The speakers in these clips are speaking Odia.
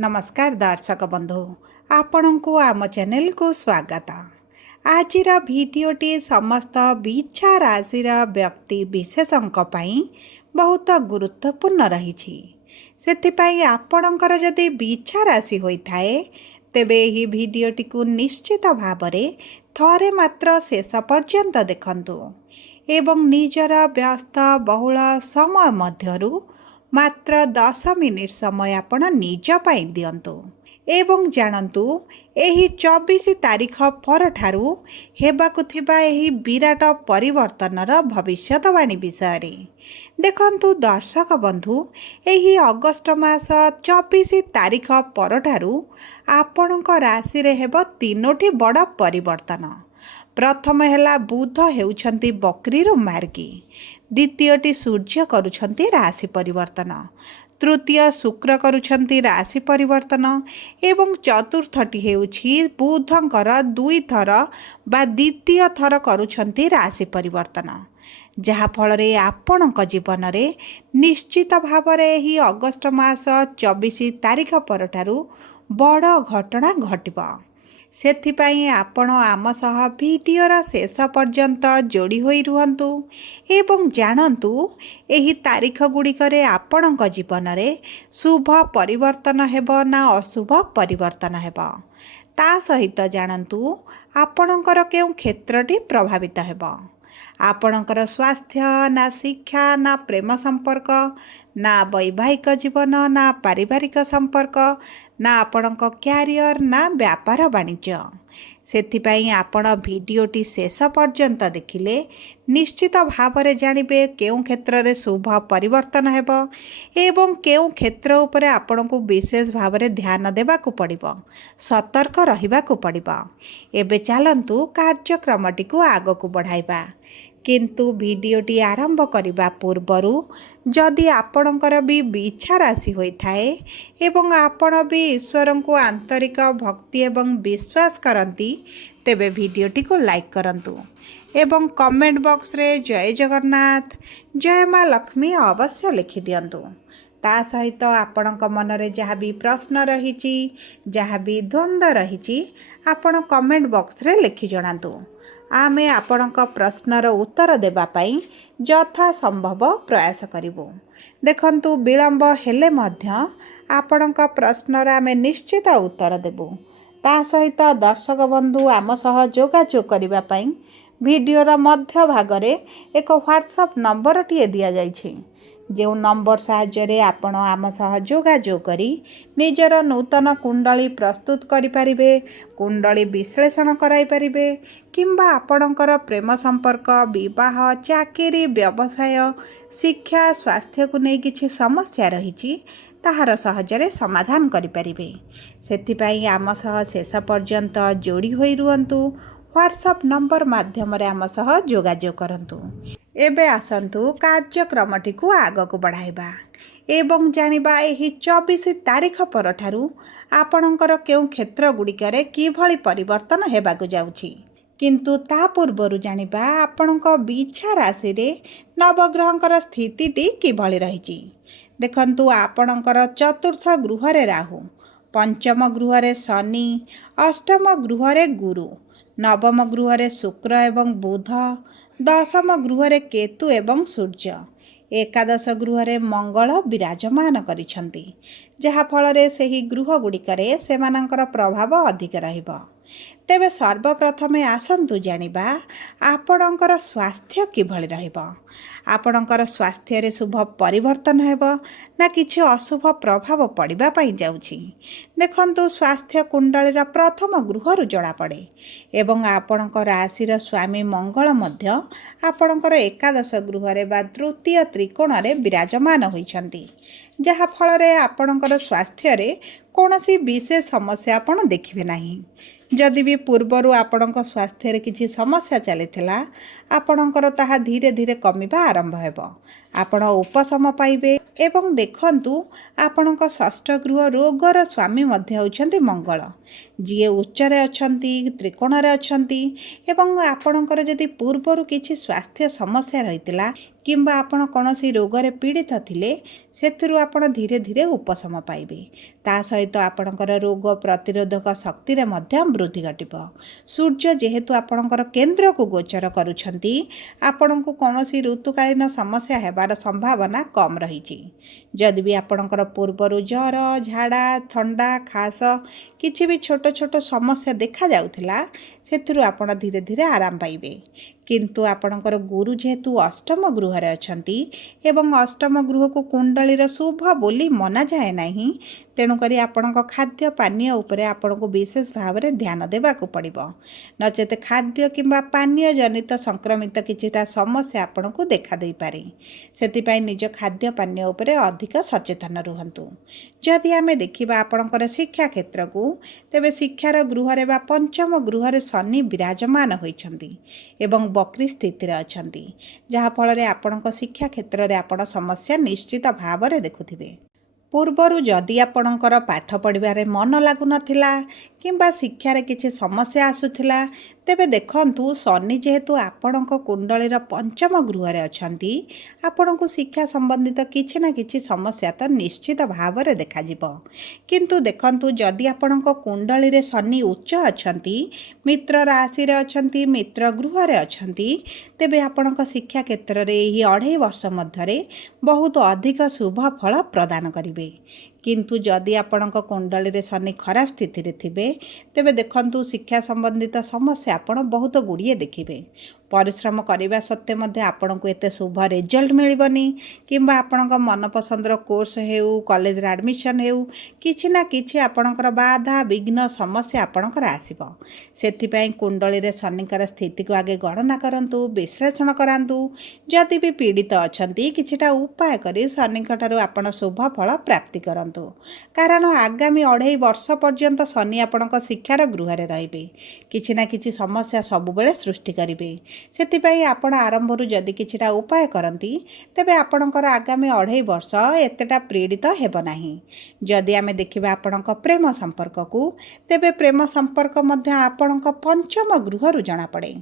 नमस्कार दर्शक बंधु आपण को आम चैनल को स्वागत। आजिर भिडटी समस्त बिच्छा राशि व्यक्ति विशेषों बहुत गुरुत्वपूर्ण रही। से आपणकर जदि बिच्छा राशि होता है तेबे यह भिडटी को निश्चित भाव थरे मात्र शेष पर्यंत देखंतु एवं निजर व्यस्त बहुल समय मध्यरु मात्र 10 मिनिट समय आपण निज पाई दियंतु एवं जानतु एही 24 तारीख पर ठारू हेबाकु थिबा एही विराट परिवर्तनर भविष्यवाणी विषय देखंतु दर्शक बंधु एही अगस्ट मास 24 तारीख पर ठारू आपणक राशि रे हेबो तीनोटी बड़ परिवर्तन। प्रथम है बुध हेउछंती बकरी मार्गी, द्वितीयटी सूर्य करुछंती राशि परिवर्तन, तृतीय शुक्र करुछंती राशि परिवर्तन एवं चतुर्थटी हेउछि बुधंकर 2 थर बा द्वितीय थर करुछंती राशि परिवर्तन, जहा फल रे आपणक जीवन रे निश्चित भाव रे ही अगस्ट मास 24 तारीख पर ठारू बड़ घटना घटिबा। सेथिपाई आपण आम सह भिडियोर शेष पर्यंत जोड़ी होई रुहंतु एवं जानतु एही तारीख गुड़िकरे आपणक जीवन रे शुभ परिवर्तन हेबो ना अशुभ परिवर्तन हेबो, ता सहित जानतु आपणकर केउ क्षेत्रटी प्रभावित हेबो। आपणकर स्वास्थ्य ना शिक्षा ना प्रेम संपर्क ना वैवाहिक जीवन ना पारिवारिक संपर्क ना आपणक क्यारियर ना व्यापार वाणिज्य। सेथिपाई आपण भिडियोटी शेष पर्यंत देखिले निश्चित भावरे जानिबे केउ क्षेत्र रे शुभ परिवर्तन हेबो एवं केउ क्षेत्र उपरे आपणको विशेष भावरे ध्यान देबाकू पड़िबो, सतर्क रहिबाकू पड़िबो। एबे चलंतु कार्यक्रमटी को आगकू बढ़ाइबा, किंतु भिडियोटी आरंभ करने पूर्वरु जदि आपणकर भी बिच्छा राशि होता है एवं आपण भी ईश्वर को आंतरिक भक्ति एवं विश्वास करती तेबे भिडियोटी को लाइक करंतु एवं कमेंट बॉक्स रे जय जगन्नाथ जय माँ लक्ष्मी अवश्य लिखि दियंतु। ता सहित आपणक मनरे जहाँ भी प्रश्न रही जहाँ भी द्वंद्व रही आपण कमेंट बॉक्स रे लिखि जणातु। आमे आपणक प्रश्नर उत्तर देबा पाई यथा संभव प्रयास करिबु। देखंतु विलंब हेले मध्य आपणक प्रश्नर आमे निश्चित उत्तर देबु। ता सहित दर्शक बंधु आम सह जोगाजोग करिबा पाई भिडियोर मध्य भागरे एक व्हाट्सएप नंबर टिए दिया जाइछि, जो नंबर साहाय्य आपण आम सह जोगाजोग करी निजर नूतन कुंडली प्रस्तुत करिपारिबे, कुंडली विश्लेषण कराई पारिबे किंबा आपणकर प्रेम संपर्क विवाह चाकरी व्यवसाय शिक्षा स्वास्थ्य को नहीं किछि समस्या रही ताहार सहजरे समाधान करिपारिबे। सेथिपाई आम सह शेष पर्यंत जोड़ी होई रुहंतु, व्हाट्सएप नंबर माध्यम आम सह जोगाजोग करंतु। एबे आसंतु कार्यक्रमटी को आगकू बढ़ाइबा एवं जानिबा एही 24 तारीख पर ठारू आपणकर केउ क्षेत्र गुड़िकरे किभଳି परिवर्तन हेबाकू जाउछि, किंतु ता पूर्वरु जानिबा आपणक बिच्छा राशि रे नवग्रहंकर स्थितिटी किभଳି रहिछि। देखंतु आपणकर चतुर्थ गृह रे राहु, पंचम गृह रे शनि, अष्टम गृह रे गुरु, नवम गृह रे शुक्र एवं बुध, दशम गृह रे केतु एवं सूर्य, एकादश गृह रे मंगल विराजमान करिछंती, जहा फल रे सेही गृह गुड़िकरे सेमानंकर प्रभाव अधिक रहिबो। तेबे सर्वप्रथमे आसंतु जानिबा आपणकर स्वास्थ्य किभଳି रहिबो। आपणकर स्वास्थ्य रे शुभ परिवर्तन हेबो ना किछि अशुभ प्रभाव पड़िबा पई जाउछि। देखंतु स्वास्थ्य कुंडलीर प्रथम गृहरु जड़ा पड़े एवं आपणकर राशिर स्वामी मंगल मध्य आपणकर एकादश गृह रे बा तृतीय त्रिकोण रे विराजमान होइछंती, जहा फल रे आपणकर स्वास्थ्य रे कोनोसी विशेष समस्या आपण देखिबे नाही। जदि भी पूर्वरु आपणक स्वास्थ्य रे किछि समस्या चलिथिला आपणकर ताहा धीरे धीरे कमिबा आरंभ हेबो, आपण उपशम पाइबे एवं देखंतु आपणक षष्ठ गृह रोगर स्वामी मध्य होउछंती मंगल, जिए उच्चरे अछंती त्रिकोण रे अछंती एवं आपणकर जदि पूर्वरु किछि स्वास्थ्य समस्या रहितिला କିମ୍ବା ଆପଣ କୌଣସି ରୋଗରେ ପୀଡ଼ିତ ଥିଲେ ସେଥିରୁ ଆପଣ ଧୀରେ ଧୀରେ ଉପଶମ ପାଇବେ। ତା ସହିତ ଆପଣଙ୍କର ରୋଗ ପ୍ରତିରୋଧକ ଶକ୍ତିରେ ମଧ୍ୟ ବୃଦ୍ଧି ଘଟିବ। ସୂର୍ଯ୍ୟ ଯେହେତୁ ଆପଣଙ୍କର କେନ୍ଦ୍ରକୁ ଗୋଚର କରୁଛନ୍ତି, ଆପଣଙ୍କୁ କୌଣସି ଋତୁକାଳୀନ ସମସ୍ୟା ହେବାର ସମ୍ଭାବନା କମ୍ ରହିଛି। ଯଦି ବି ଆପଣଙ୍କର ପୂର୍ବରୁ ଜ୍ୱର, ଝାଡ଼ା, ଥଣ୍ଡା, ଖାସ କିଛି ବି ଛୋଟ ଛୋଟ ସମସ୍ୟା ଦେଖାଯାଉଥିଲା, ସେଥିରୁ ଆପଣ ଧୀରେ ଧୀରେ ଆରାମ ପାଇବେ। କିନ୍ତୁ ଆପଣଙ୍କର ଗୁରୁ ଯେହେତୁ ଅଷ୍ଟମ ଗୃହରେ ଅଛନ୍ତି ଏବଂ ଅଷ୍ଟମ ଗୃହକୁ କୁଣ୍ଡଳୀର ଶୁଭ ବୋଲି ମନାଯାଏ ନାହିଁ, ତେଣୁକରି ଆପଣଙ୍କ ଖାଦ୍ୟ ପାନୀୟ ଉପରେ ଆପଣଙ୍କୁ ବିଶେଷ ଭାବରେ ଧ୍ୟାନ ଦେବାକୁ ପଡ଼ିବ। ନଚେତ ଖାଦ୍ୟ କିମ୍ବା ପାନୀୟ ଜନିତ ସଂକ୍ରମିତ କିଛିଟା ସମସ୍ୟା ଆପଣଙ୍କୁ ଦେଖାଦେଇପାରେ। ସେଥିପାଇଁ ନିଜ ଖାଦ୍ୟ ପାନୀୟ ଉପରେ ଅଧିକ ସଚେତନ ରୁହନ୍ତୁ। ଯଦି ଆମେ ଦେଖିବା ଆପଣଙ୍କର ଶିକ୍ଷା କ୍ଷେତ୍ରକୁ, ତେବେ ଶିକ୍ଷାର ଗୃହରେ ବା ପଞ୍ଚମ ଗୃହରେ ଶନି ବିରାଜମାନ ହୋଇଛନ୍ତି ଏବଂ ବକ୍ରି ସ୍ଥିତିରେ ଅଛନ୍ତି, ଯାହାଫଳରେ ଆପଣଙ୍କ ଶିକ୍ଷା କ୍ଷେତ୍ରରେ ଆପଣ ସମସ୍ୟା ନିଶ୍ଚିତ ଭାବରେ ଦେଖୁଥିବେ। ପୂର୍ବରୁ ଯଦି ଆପଣଙ୍କର ପାଠ ପଢ଼ିବାରେ ମନ ଲାଗୁନଥିଲା କିମ୍ବା ଶିକ୍ଷାରେ କିଛି ସମସ୍ୟା ଆସୁଥିଲା, ତେବେ ଦେଖନ୍ତୁ ଶନି ଯେହେତୁ ଆପଣଙ୍କ କୁଣ୍ଡଳୀର ପଞ୍ଚମ ଗୃହରେ ଅଛନ୍ତି, ଆପଣଙ୍କୁ ଶିକ୍ଷା ସମ୍ବନ୍ଧିତ କିଛି ନା କିଛି ସମସ୍ୟା ତ ନିଶ୍ଚିତ ଭାବରେ ଦେଖାଯିବ। କିନ୍ତୁ ଦେଖନ୍ତୁ, ଯଦି ଆପଣଙ୍କ କୁଣ୍ଡଳୀରେ ଶନି ଉଚ୍ଚ ଅଛନ୍ତି, ମିତ୍ର ରାଶିରେ ଅଛନ୍ତି, ମିତ୍ର ଗୃହରେ ଅଛନ୍ତି, ତେବେ ଆପଣଙ୍କ ଶିକ୍ଷା କ୍ଷେତ୍ରରେ ଏହି 2.5 ବର୍ଷ ମଧ୍ୟରେ ବହୁତ ଅଧିକ ଶୁଭ ଫଳ ପ୍ରଦାନ କରିବେ। କିନ୍ତୁ ଯଦି ଆପଣଙ୍କ କୁଣ୍ଡଳୀରେ ଶନି ଖରାପ ସ୍ଥିତିରେ ଥିବେ, ତେବେ ଦେଖନ୍ତୁ ଶିକ୍ଷା ସମ୍ବନ୍ଧିତ ସମସ୍ୟା ଆପଣ ବହୁତ ଗୁଡ଼ିଏ ଦେଖିବେ। ପରିଶ୍ରମ କରିବା ସତ୍ତ୍ୱେ ମଧ୍ୟ ଆପଣଙ୍କୁ ଏତେ ଶୁଭ ରେଜଲ୍ଟ ମିଳିବନି, କିମ୍ବା ଆପଣଙ୍କ ମନପସନ୍ଦର କୋର୍ସ ହେଉ, କଲେଜରେ ଆଡ଼ମିସନ୍ ହେଉ, କିଛି ନା କିଛି ଆପଣଙ୍କର ବାଧା ବିଘ୍ନ ସମସ୍ୟା ଆପଣଙ୍କର ଆସିବ। ସେଥିପାଇଁ କୁଣ୍ଡଳୀରେ ଶନିଙ୍କର ସ୍ଥିତିକୁ ଆଗେ ଗଣନା କରନ୍ତୁ, ବିଶ୍ଳେଷଣ କରାନ୍ତୁ। ଯଦି ବି ପୀଡ଼ିତ ଅଛନ୍ତି, କିଛିଟା ଉପାୟ କରି ଶନିଙ୍କଠାରୁ ଆପଣ ଶୁଭ ଫଳ ପ୍ରାପ୍ତି କରନ୍ତୁ। କାରଣ ଆଗାମୀ 2.5 ବର୍ଷ ପର୍ଯ୍ୟନ୍ତ ଶନି ଆପଣଙ୍କ ଶିକ୍ଷାର ଗୃହରେ ରହିବେ, କିଛି ନା କିଛି ସମସ୍ୟା ସବୁବେଳେ ସୃଷ୍ଟି କରିବେ। ସେଥିପାଇଁ ଆପଣ ଆରମ୍ଭରୁ ଯଦି କିଛିଟା ଉପାୟ କରନ୍ତି, ତେବେ ଆପଣଙ୍କର ଆଗାମୀ 2.5 ବର୍ଷ ଏତେଟା ପୀଡ଼ିତ ହେବ ନାହିଁ। ଯଦି ଆମେ ଦେଖିବା ଆପଣଙ୍କ ପ୍ରେମ ସମ୍ପର୍କକୁ, ତେବେ ପ୍ରେମ ସମ୍ପର୍କ ମଧ୍ୟ ଆପଣଙ୍କ ପଞ୍ଚମ ଗୃହରୁ ଜଣାପଡ଼େ।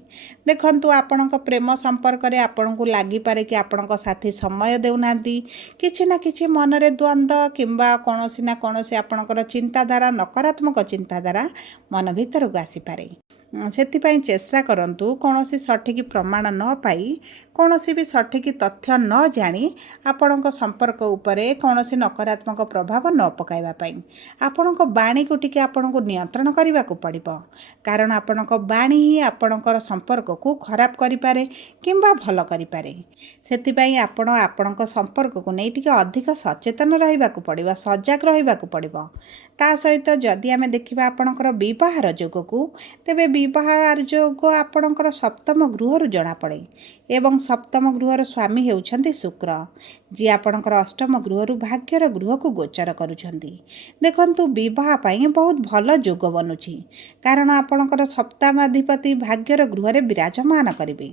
ଦେଖନ୍ତୁ, ଆପଣଙ୍କ ପ୍ରେମ ସମ୍ପର୍କରେ ଆପଣଙ୍କୁ ଲାଗିପାରେ କି ଆପଣଙ୍କ ସାଥୀ ସମୟ ଦେଉନାହାନ୍ତି, କିଛି ନା କିଛି ମନରେ ଦ୍ୱନ୍ଦ୍ୱ କିମ୍ବା କୌଣସି ନା କୌଣସି ଆପଣଙ୍କର ଚିନ୍ତାଧାରା, ନକାରାତ୍ମକ ଚିନ୍ତାଧାରା ମନ ଭିତରକୁ ଆସିପାରେ। ସେଥିପାଇଁ ଚେଷ୍ଟା କରନ୍ତୁ କୌଣସି ସଠିକ୍ ପ୍ରମାଣ ନ ପାଇ, କୌଣସି ବି ସଠିକ୍ ତଥ୍ୟ ନ ଜାଣି ଆପଣଙ୍କ ସମ୍ପର୍କ ଉପରେ କୌଣସି ନକାରାତ୍ମକ ପ୍ରଭାବ ନ ପକାଇବା ପାଇଁ ଆପଣଙ୍କ ବାଣୀକୁ ଟିକେ ଆପଣଙ୍କୁ ନିୟନ୍ତ୍ରଣ କରିବାକୁ ପଡ଼ିବ। କାରଣ ଆପଣଙ୍କ ବାଣୀ ହିଁ ଆପଣଙ୍କର ସମ୍ପର୍କକୁ ଖରାପ କରିପାରେ କିମ୍ବା ଭଲ କରିପାରେ। ସେଥିପାଇଁ ଆପଣ ଆପଣଙ୍କ ସମ୍ପର୍କକୁ ନେଇ ଟିକେ ଅଧିକ ସଚେତନ ରହିବାକୁ ପଡ଼ିବ, ସଜାଗ ରହିବାକୁ ପଡ଼ିବ। ତା ସହିତ ଯଦି ଆମେ ଦେଖିବା ଆପଣଙ୍କର ବିବାହର ଯୋଗକୁ, ତେବେ ବିବାହର ଯୋଗ ଆପଣଙ୍କର ସପ୍ତମ ଗୃହରୁ ଜଣାପଡ଼େ ଏବଂ ସପ୍ତମ ଗୃହର ସ୍ୱାମୀ ହେଉଛନ୍ତି ଶୁକ୍ର, ଯିଏ ଆପଣଙ୍କର ଅଷ୍ଟମ ଗୃହରୁ ଭାଗ୍ୟର ଗୃହକୁ ଗୋଚର କରୁଛନ୍ତି। ଦେଖନ୍ତୁ, ବିବାହ ପାଇଁ ବହୁତ ଭଲ ଯୋଗ ବନୁଛି, କାରଣ ଆପଣଙ୍କର ସପ୍ତମାଧିପତି ଭାଗ୍ୟର ଗୃହରେ ବିରାଜମାନ କରିବେ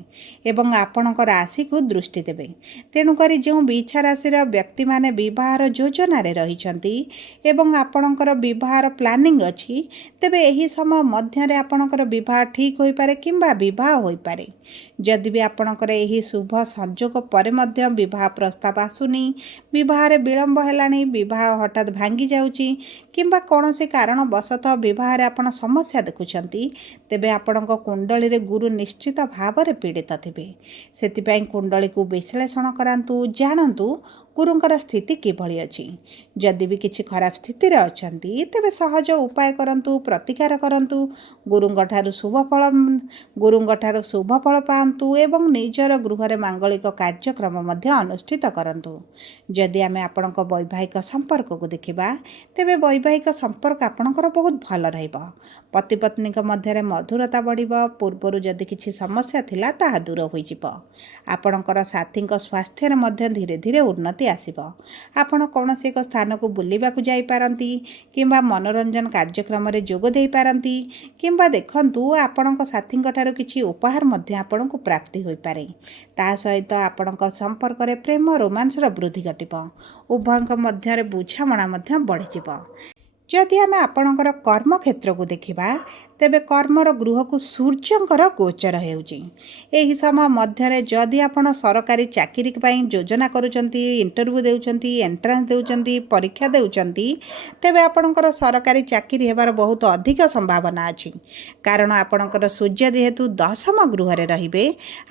ଏବଂ ଆପଣଙ୍କ ରାଶିକୁ ଦୃଷ୍ଟି ଦେବେ। ତେଣୁକରି ଯେଉଁ ବିଛା ରାଶିର ବ୍ୟକ୍ତିମାନେ ବିବାହର ଯୋଜନାରେ ରହିଛନ୍ତି ଏବଂ ଆପଣଙ୍କର ବିବାହର ପ୍ଲାନିଂ ଅଛି, ତେବେ ଏହି ସମୟ ମଧ୍ୟରେ ଆପଣଙ୍କର ବିବାହ ଠିକ୍ ହୋଇପାରେ କିମ୍ବା ବିବାହ ହୋଇପାରେ। ଯଦି ବି ଆପଣଙ୍କର ଏହି ଶୁଭ ସଂଯୋଗ ପରେ ମଧ୍ୟ ବିବାହ ପ୍ରସ୍ତାବ ଆସୁନି, ବିବାହରେ ବିଳମ୍ବ ହେଲାଣି, ବିବାହ ହଠାତ୍ ଭାଙ୍ଗି ଯାଉଛି କିମ୍ବା କୌଣସି କାରଣବଶତଃ ବିବାହରେ ଆପଣ ସମସ୍ୟା ଦେଖୁଛନ୍ତି, ତେବେ ଆପଣଙ୍କ କୁଣ୍ଡଳୀରେ ଗୁରୁ ନିଶ୍ଚିତ ଭାବରେ ପୀଡ଼ିତ ଥିବେ। ସେଥିପାଇଁ କୁଣ୍ଡଳୀକୁ ବିଶ୍ଳେଷଣ କରାନ୍ତୁ, ଜାଣନ୍ତୁ ଗୁରୁଙ୍କର ସ୍ଥିତି କିଭଳି ଅଛି। ଯଦି ବି କିଛି ଖରାପ ସ୍ଥିତିରେ ଅଛନ୍ତି, ତେବେ ସହଜ ଉପାୟ କରନ୍ତୁ, ପ୍ରତିକାର କରନ୍ତୁ, ଗୁରୁଙ୍କଠାରୁ ଶୁଭ ଫଳ ପାଆନ୍ତୁ ଏବଂ ନିଜର ଗୃହରେ ମାଙ୍ଗଳିକ କାର୍ଯ୍ୟକ୍ରମ ମଧ୍ୟ ଅନୁଷ୍ଠିତ କରନ୍ତୁ। ଯଦି ଆମେ ଆପଣଙ୍କ ବୈବାହିକ ସମ୍ପର୍କକୁ ଦେଖିବା, ତେବେ ବୈବାହିକ ସମ୍ପର୍କ ଆପଣଙ୍କର ବହୁତ ଭଲ ରହିବ। ପତି ପତ୍ନୀଙ୍କ ମଧ୍ୟରେ ମଧୁରତା ବଢ଼ିବ। ପୂର୍ବରୁ ଯଦି କିଛି ସମସ୍ୟା ଥିଲା, ତାହା ଦୂର ହୋଇଯିବ। ଆପଣଙ୍କର ସାଥୀଙ୍କ ସ୍ୱାସ୍ଥ୍ୟରେ ମଧ୍ୟ ଧୀରେ ଧୀରେ ଉନ୍ନତି ଆସିବ। ଆପଣ କୌଣସି ଏକ ସ୍ଥାନକୁ ବୁଲିବାକୁ ଯାଇପାରନ୍ତି କିମ୍ବା ମନୋରଞ୍ଜନ କାର୍ଯ୍ୟକ୍ରମରେ ଯୋଗ ଦେଇପାରନ୍ତି, କିମ୍ବା ଦେଖନ୍ତୁ ଆପଣଙ୍କ ସାଥୀଙ୍କ ଠାରୁ କିଛି ଉପହାର ମଧ୍ୟ ଆପଣଙ୍କୁ ପ୍ରାପ୍ତି ହୋଇପାରେ। ତା ସହିତ ଆପଣଙ୍କ ସମ୍ପର୍କରେ ପ୍ରେମ ରୋମାନ୍ସର ବୃଦ୍ଧି ଘଟିବ। ଉଭୟଙ୍କ ମଧ୍ୟରେ ବୁଝାମଣା ମଧ୍ୟ ବଢ଼ିଯିବ। ଯଦି ଆମେ ଆପଣଙ୍କର କର୍ମକ୍ଷେତ୍ରକୁ ଦେଖିବା, ତେବେ କର୍ମର ଗୃହକୁ ସୂର୍ଯ୍ୟଙ୍କର ଗୋଚର ହେଉଛି। ଏହି ସମୟ ମଧ୍ୟରେ ଯଦି ଆପଣ ସରକାରୀ ଚାକିରି ପାଇଁ ଯୋଜନା କରୁଛନ୍ତି, ଇଣ୍ଟରଭ୍ୟୁ ଦେଉଛନ୍ତି, ଏଣ୍ଟ୍ରାନ୍ସ ଦେଉଛନ୍ତି, ପରୀକ୍ଷା ଦେଉଛନ୍ତି, ତେବେ ଆପଣଙ୍କର ସରକାରୀ ଚାକିରି ହେବାର ବହୁତ ଅଧିକ ସମ୍ଭାବନା ଅଛି। କାରଣ ଆପଣଙ୍କର ସୂର୍ଯ୍ୟ ଯେହେତୁ ଦଶମ ଗୃହରେ ରହିବେ,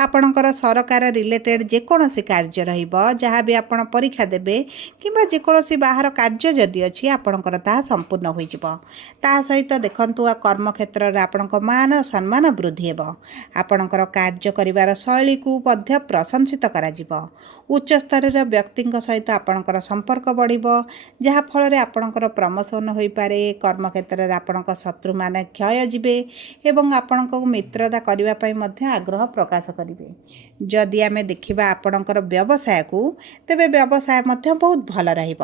ଆପଣଙ୍କର ସରକାର ରିଲେଟେଡ୍ ଯେକୌଣସି କାର୍ଯ୍ୟ ରହିବ, ଯାହା ବି ଆପଣ ପରୀକ୍ଷା ଦେବେ କିମ୍ବା ଯେକୌଣସି ବାହାର କାର୍ଯ୍ୟ ଯଦି ଅଛି ଆପଣଙ୍କର ତାହା ସମ୍ପୂର୍ଣ୍ଣ ହୋଇଯିବ। ତା ସହିତ ଦେଖନ୍ତୁ କର୍ମକ୍ଷେତ୍ରରେ ଆପଣଙ୍କ ମାନ ସମ୍ମାନ ବୃଦ୍ଧି ହେବ। ଆପଣଙ୍କର କାର୍ଯ୍ୟ କରିବାର ଶୈଳୀକୁ ମଧ୍ୟ ପ୍ରଶଂସିତ କରାଯିବ। ଉଚ୍ଚସ୍ତରର ବ୍ୟକ୍ତିଙ୍କ ସହିତ ଆପଣଙ୍କର ସମ୍ପର୍କ ବଢ଼ିବ, ଯାହାଫଳରେ ଆପଣଙ୍କର ପ୍ରମୋସନ୍ ହୋଇପାରେ। କର୍ମକ୍ଷେତ୍ରରେ ଆପଣଙ୍କ ଶତ୍ରୁମାନେ କ୍ଷୟ ଯିବେ ଏବଂ ଆପଣଙ୍କୁ ମିତ୍ରତା କରିବା ପାଇଁ ମଧ୍ୟ ଆଗ୍ରହ ପ୍ରକାଶ କରିବେ। ଯଦି ଆମେ ଦେଖିବା ଆପଣଙ୍କର ବ୍ୟବସାୟକୁ, ତେବେ ବ୍ୟବସାୟ ମଧ୍ୟ ବହୁତ ଭଲ ରହିବ।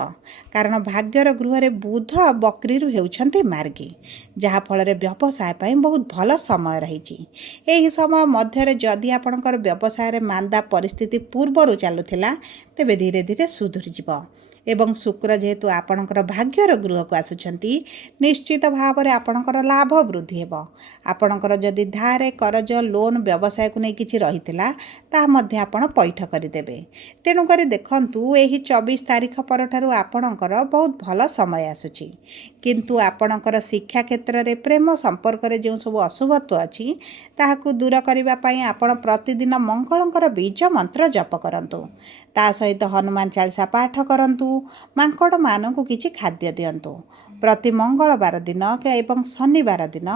କାରଣ ଭାଗ୍ୟର ଗୃହରେ ବୁଧ ବକ୍ରିରୁ ହେଉଛନ୍ତି ମାର୍ଗୀ, ଯାହାଫଳରେ ବ୍ୟବସାୟ ପାଇଁ ବହୁତ ଭଲ ସମୟ ରହିଛି। ଏହି ସମୟ ମଧ୍ୟରେ ଯଦି ଆପଣଙ୍କର ବ୍ୟବସାୟରେ ମାନ୍ଦା ପରିସ୍ଥିତି ପୂର୍ବରୁ ଚାଲୁଥିଲା, ତେବେ ଧୀରେ ଧୀରେ ସୁଧୁରିଯିବ। ଏବଂ ଶୁକ୍ର ଯେହେତୁ ଆପଣଙ୍କର ଭାଗ୍ୟର ଗୃହକୁ ଆସୁଛନ୍ତି, ନିଶ୍ଚିତ ଭାବରେ ଆପଣଙ୍କର ଲାଭ ବୃଦ୍ଧି ହେବ। ଆପଣଙ୍କର ଯଦି ଧାରେ କରଜ ଲୋନ୍ ବ୍ୟବସାୟକୁ ନେଇ କିଛି ରହିଥିଲା, ତାହା ମଧ୍ୟ ଆପଣ ପଇଠ କରିଦେବେ। ତେଣୁକରି ଦେଖନ୍ତୁ ଏହି 24 ତାରିଖ ପରଠାରୁ ଆପଣଙ୍କର ବହୁତ ଭଲ ସମୟ ଆସୁଛି। କିନ୍ତୁ ଆପଣଙ୍କର ଶିକ୍ଷା କ୍ଷେତ୍ରରେ ପ୍ରେମ ସମ୍ପର୍କରେ ଯେଉଁ ସବୁ ଅଶୁଭତ୍ୱ ଅଛି, ତାହାକୁ ଦୂର କରିବା ପାଇଁ ଆପଣ ପ୍ରତିଦିନ ମଙ୍ଗଳଙ୍କର ବୀଜ ମନ୍ତ୍ର ଜପ କରନ୍ତୁ। ତା ସହିତ ହନୁମାନ ଚାଳିସା ପାଠ କରନ୍ତୁ। ମାଙ୍କଡ଼ମାନଙ୍କୁ କିଛି ଖାଦ୍ୟ ଦିଅନ୍ତୁ। ପ୍ରତି ମଙ୍ଗଳବାର ଦିନ ଏବଂ ଶନିବାର ଦିନ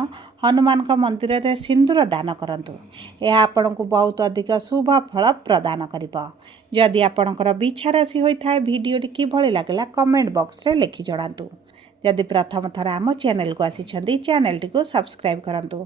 ହନୁମାନଙ୍କ ମନ୍ଦିରରେ ସିନ୍ଦୁର ଦାନ କରନ୍ତୁ। ଏହା ଆପଣଙ୍କୁ ବହୁତ ଅଧିକ ଶୁଭ ଫଳ ପ୍ରଦାନ କରିବ। ଯଦି ଆପଣଙ୍କର ବିଛା ରାଶି ହୋଇଥାଏ, ଭିଡ଼ିଓଟି କିଭଳି ଲାଗିଲା କମେଣ୍ଟ ବକ୍ସରେ ଲେଖି ଜଣାନ୍ତୁ। ଯଦି ପ୍ରଥମ ଥର ଆମ ଚ୍ୟାନେଲକୁ ଆସିଛନ୍ତି, ଚ୍ୟାନେଲଟିକୁ ସବସ୍କ୍ରାଇବ୍ କରନ୍ତୁ।